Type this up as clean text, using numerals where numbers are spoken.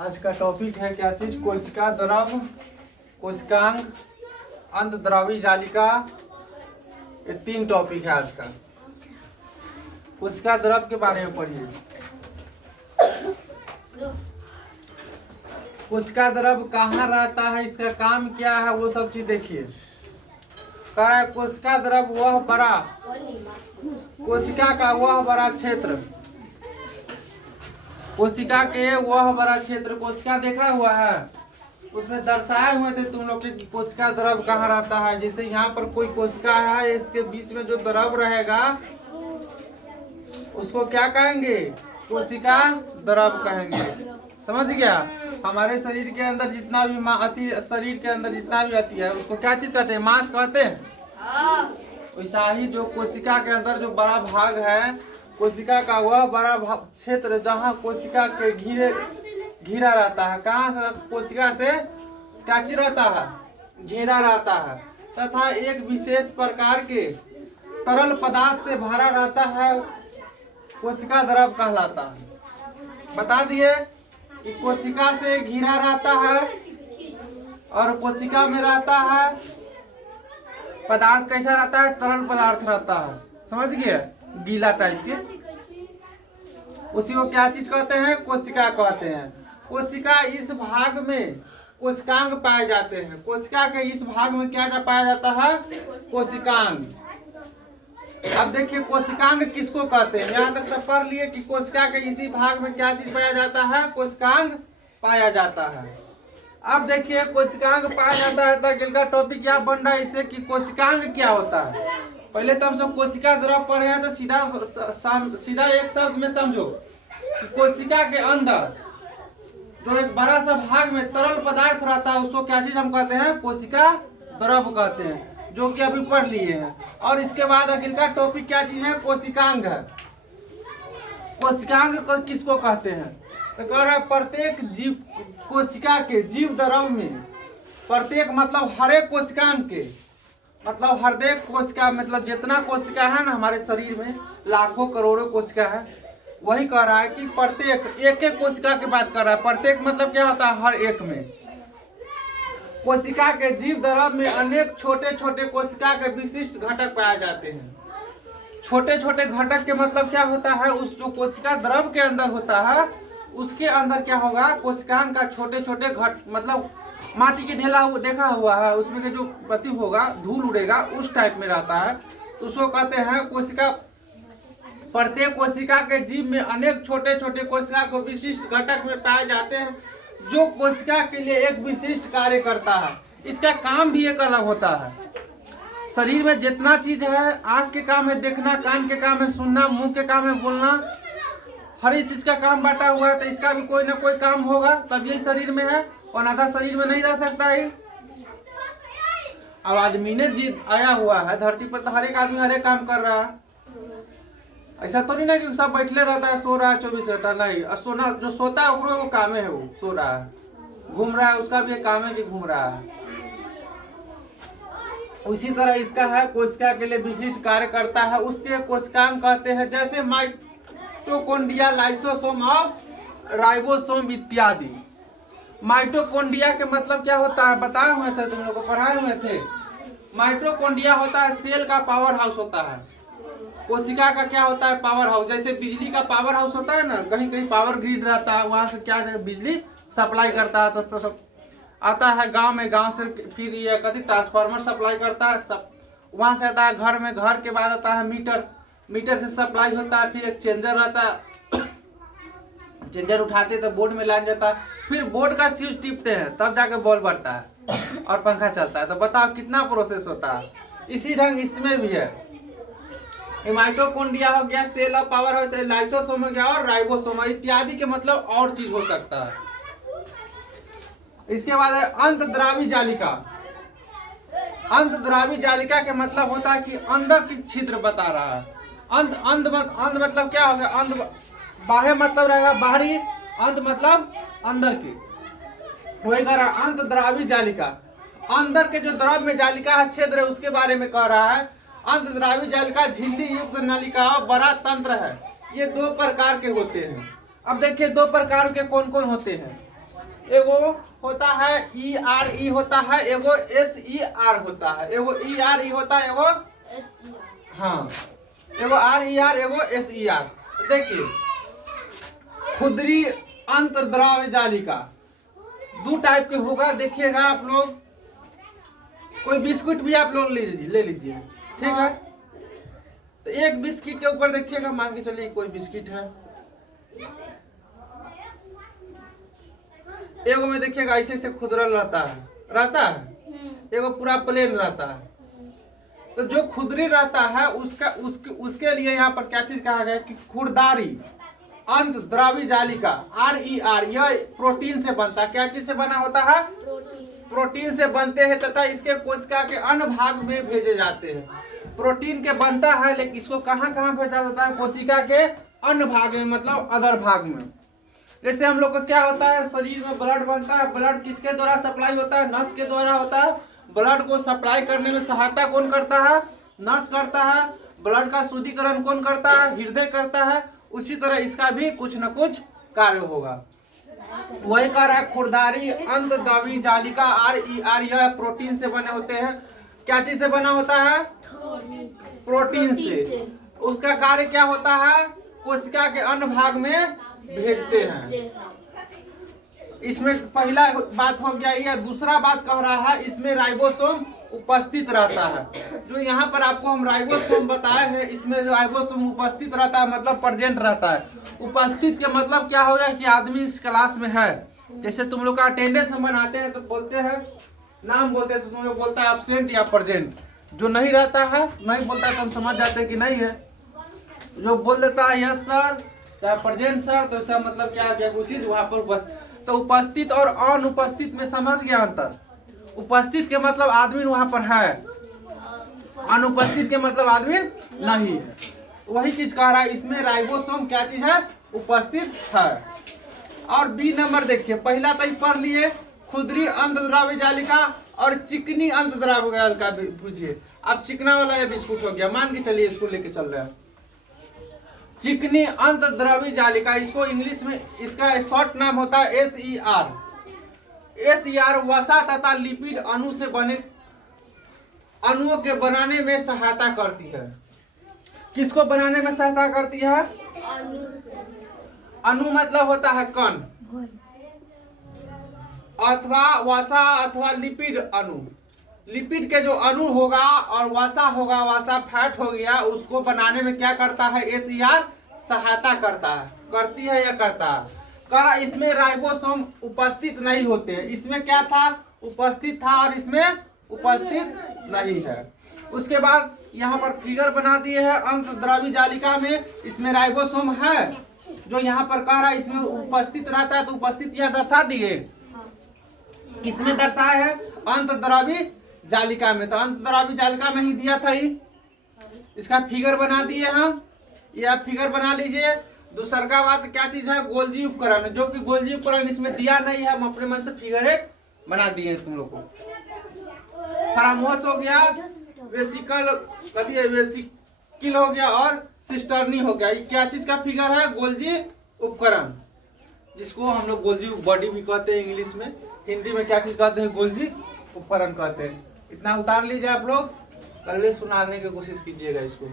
आज का टॉपिक है क्या चीज? कोशिका द्रव, कोशिकांग, अंतद्रव्यी जालिका। ये 3 टॉपिक है आज का। कोशिका द्रव के बारे में पढ़िए। कोशिका द्रव कहाँ रहता है, इसका काम क्या है, वो सब चीज देखिए। कह रहा है कोशिका द्रव वह बड़ा, कोशिका का वह बड़ा क्षेत्र, कोशिका के वह बड़ा क्षेत्र। कोशिका देखा हुआ है, उसमें दर्शाए हुए थे तुम लोग कि कोशिका द्रव कहाँ रहता है। जैसे यहाँ पर कोई कोशिका है, इसके बीच में जो द्रव रहेगा उसको क्या कहेंगे? कोशिका द्रव कहेंगे। समझ गया? हमारे शरीर के अंदर जितना भी शरीर के अंदर जितना भी आती है उसको क्या चीज कहते हैं? मांस कहते हैं। वैसा ही जो कोशिका के अंदर जो बड़ा भाग है, कोशिका का वह बड़ा क्षेत्र जहाँ कोशिका के घिरा रहता है। कहाँ से? कोशिका से क्या चीज रहता है? घेरा रहता है, तथा एक विशेष प्रकार के तरल पदार्थ से भरा रहता है, कोशिका द्रव कहलाता है। बता दिए कि कोशिका से घिरा रहता है और कोशिका में रहता है पदार्थ कैसा रहता है? तरल पदार्थ रहता है। समझ गए? गीला टाइप के। उसी को क्या चीज कहते हैं? कोशिका कहते हैं। कोशिका इस भाग में कोशिकांग पाए जाते हैं। कोशिका के इस भाग में क्या पाया जाता है? कोशिकांग। अब देखिए कोशिकांग किसको कहते हैं। यहाँ तक तो पढ़ लिए कि कोशिका के इसी भाग में क्या चीज पाया जाता है? कोशिकांग पाया जाता है। अब देखिए कोशिकांग पाया जाता है तो अगले का टॉपिक क्या बन रहा है इससे कि कोशिकांग क्या होता है। पहले तो हम सब कोशिका द्रव पढ़े हैं तो सीधा एक शब्द में समझो कि कोशिका के अंदर जो एक बड़ा सा भाग में तरल पदार्थ रहता है उसको क्या चीज हम कहते हैं? कोशिका द्रव कहते हैं, जो कि अभी पढ़ लिए हैं। और इसके बाद अगले का टॉपिक क्या चीज है? कोशिकांग है। कोशिकांग को किसको कहते हैं? तो कह रहा है प्रत्येक जीव कोशिका के जीव द्रव में, प्रत्येक मतलब हर एक कोशिकांग के, मतलब हर एक कोशिका मतलब जितना कोशिका है ना हमारे शरीर में, लाखों करोड़ों कोशिका है, वही कह रहा है कि प्रत्येक एक एक कोशिका की बात कर रहा है। प्रत्येक मतलब क्या होता है? हर एक में। कोशिका के जीव द्रव में अनेक छोटे छोटे कोशिका के विशिष्ट घटक पाए जाते हैं। छोटे छोटे घटक के मतलब क्या होता है? उस जो कोशिका द्रव के अंदर होता है उसके अंदर क्या होगा? कोशिकांग का छोटे छोटे मतलब माटी के ढेला देखा हुआ है, उसमें के जो पति होगा धूल उड़ेगा उस टाइप में रहता है, तो उसको कहते हैं कोशिका। प्रत्येक कोशिका के जीव में अनेक छोटे छोटे कोशिका को विशिष्ट घटक में पाए जाते हैं, जो कोशिका के लिए एक विशिष्ट कार्य करता है। इसका काम भी एक अलग होता है। शरीर में जितना चीज है, आंख के काम है देखना, कान के काम है सुनना, मुंह के काम है बोलना, हर एक चीज का काम बांटा हुआ है, तो इसका भी कोई ना कोई काम होगा, तब यही शरीर में है, और आधा शरीर में नहीं रह सकता है। अब आदमी ने जी आया हुआ है धरती पर, तो हर एक आदमी हर एक काम कर रहा है। ऐसा थोड़ी ना कि सब बैठले रहता है, सो रहा है 24 घंटा, नहीं। और सोना जो सोता है वो काम है, वो सो रहा है, घूम रहा है, उसका भी एक काम है कि घूम रहा है। उसी तरह इसका है, कोशिका के लिए विशिष्ट कार्य करता है, उसके कोशिकांग कहते हैं। जैसे माइटोकॉन्ड्रिया, लाइसोसोम और राइबोसोम इत्यादि। माइटोकॉन्ड्रिया के मतलब क्या होता है? बताए हुए थे तुम लोग को, पढ़ाए हुए थे। माइटोकॉन्ड्रिया होता है सेल का पावर हाउस होता है। कोशिका का क्या होता है? Power house. जैसे बिजली का पावर हाउस होता है ना, कहीं कहीं पावर ग्रिड रहता है, वहां से क्या बिजली सप्लाई करता है, तो सब आता है गांव में, गांव से फिर ये कभी ट्रांसफार्मर सप्लाई करता है, सब वहां से आता है घर में, घर के बाद आता है मीटर, मीटर से सप्लाई होता है, फिर एक चेंजर रहता है, चेंजर उठाते तो बोर्ड में लाइन जाता है, फिर बोर्ड का स्विच टिपते हैं तब जाके बॉल बढ़ता है और पंखा चलता है। तो बताओ कितना प्रोसेस होता है। इसी ढंग इसमें भी है। माइटोकॉन्ड्रिया हो गया, cell of power house, lysosome हो गया और राइबोसोम इत्यादि के मतलब और चीज हो सकता है। इसके बाद है अंतद्रव्यी जालिका। अंतद्रव्यी जालिका के मतलब होता है कि अंदर की छिद्र बता रहा है। अंत मतलब क्या होगा? बाह्य मतलब रहेगा बाहरी, अंत मतलब अंदर की, वही कह रहा है अंतद्रव्यी जालिका। अंदर के जो द्रव में जालिका है, छिद्र है, उसके बारे में कह रहा है। अंतद्रव्यी जालिका झिल्ली युक्त नलिका बड़ा तंत्र है। ये 2 प्रकार के होते हैं। अब देखिए 2 प्रकार के कौन कौन होते हैं। एगो होता है ERE होता है, एगो SER होता है, एगो ERE होता है, एगो हाँ एगो RER, एगो SER। देखिए खुदरी अंतर्द्रव्य जालिका दो टाइप के होगा। देखिएगा आप लोग, कोई बिस्कुट भी आप लोग ले लीजिए, ठीक है। तो एक बिस्किट के ऊपर देखिएगा, मान के चलिए कोई बिस्किट है, एगो में देखिएगा ऐसे ऐसे खुदरल रहता है, एगो पूरा प्लेन रहता है। तो जो खुदरी रहता है उसके लिए यहाँ पर क्या चीज कहा गया कि खुरदारी अंतर्द्रव्य जालिका RER, यह प्रोटीन से बनता है। क्या चीज से बना होता है? प्रोटीन से बनते हैं तथा इसके कोशिका के अन्य भाग में भेजे जाते हैं। प्रोटीन के बनता है, लेकिन इसको कहाँ कहाँ भेजा जाता है? कोशिका के अन्य भाग में, मतलब अदर भाग में। जैसे हम लोग को क्या होता है, शरीर में ब्लड बनता है, ब्लड किसके द्वारा सप्लाई होता है? नस के द्वारा होता है। ब्लड को सप्लाई करने में सहायता कौन करता है? नस करता है। ब्लड का शुद्धिकरण कौन करता है? हृदय करता है। उसी तरह इसका भी कुछ न कुछ कार्य होगा। वही कार्य है खुरदारी अंतर्द्रव्य जालिका RER, यह प्रोटीन से बने होते हैं। क्या चीज से बना होता है? प्रोटीन से। उसका कार्य क्या होता है? कोशिका के अन्य भाग में भेजते हैं। इसमें पहला बात हो गया। यह दूसरा बात कह रहा है, इसमें राइबोसोम उपस्थित रहता है। जो यहाँ पर आपको हम राइबोसोम बताए हैं, इसमें जो राइबोसोम उपस्थित रहता है मतलब प्रेजेंट रहता है। उपस्थित के मतलब क्या हो गया कि आदमी इस क्लास में है। जैसे तुम लोग का अटेंडेंस हम बनाते हैं तो बोलते हैं, नाम बोलते हैं तो तुम लोग बोलता है एब्सेंट या प्रेजेंट। जो नहीं रहता है, नहीं बोलता है तो हम समझ जाते हैं कि नहीं है। जो बोल देता है यस सर चाहे प्रेजेंट सर, तो इसका मतलब क्या है? कुछ चीज वहां पर। तो उपस्थित और अनुपस्थित में समझ गया अंतर? उपस्थित के मतलब आदमी वहां पर है, अनुपस्थित के मतलब आदमी नहीं है। वही चीज कह रहा है, इसमें राइबोसोम क्या चीज है? उपस्थित है। और बी नंबर देखिए, पहला तो पढ़ लिए खुदरी अंतर्द्रव्य जालिका और चिकनी अंतर्द्रव्य जालिका बुझिए। अब चिकना वाला ये बिस्कुट हो गया, मान के चलिए इसको लेके चल रहे हैं। चिकनी अंतर्द्रव्य जालिका, इसको इंग्लिश में इसका शॉर्ट नाम होता है SER। SER वसा तथा लिपिड अणु से बने अणुओं के बनाने में सहायता करती है। किसको बनाने में सहायता करती है? अणु मतलब होता है कण, अथवा वसा अथवा लिपिड अणु। लिपिड के जो अणु होगा और वसा होगा, वसा फैट हो गया, उसको बनाने में क्या करता है? SER सहायता करता है, करती है या करता है। करा इसमें राइबोसोम उपस्थित नहीं होते हैं। इसमें क्या था? उपस्थित था और इसमें उपस्थित नहीं है। उसके बाद यहाँ पर फिगर बना दिए हैं अंतर्द्रव्य जालिका में, इसमें राइबोसोम है। जो यहाँ पर कह रहा है इसमें उपस्थित रहता है, तो उपस्थित यहाँ दर्शा दिए। किसमें दर्शाया है? अंतर्द्रव्य जालिका में। तो अंतर्द्रव्य जालिका में ही दिया था ही। इसका फिगर बना दिए हम, ये आप फिगर बना लीजिए। दूसरा का बात क्या चीज है? गोल्जी उपकरण, जो कि गोल्जी उपकरण इसमें दिया नहीं है, हम अपने मन से फिगर एक बना दिए तुम लोग को। थर्मोस हो गया, वेसिकल हो गया और सिस्टर्नी हो गया। ये क्या चीज का फिगर है? गोल्जी उपकरण, जिसको हम लोग गोल्जी बॉडी भी कहते हैं इंग्लिश में। हिंदी में क्या चीज कहते हैं? गोल्जी उपकरण कहते हैं। इतना उतार लीजिए आप लोग, कल सुनाने की कोशिश कीजिएगा इसको।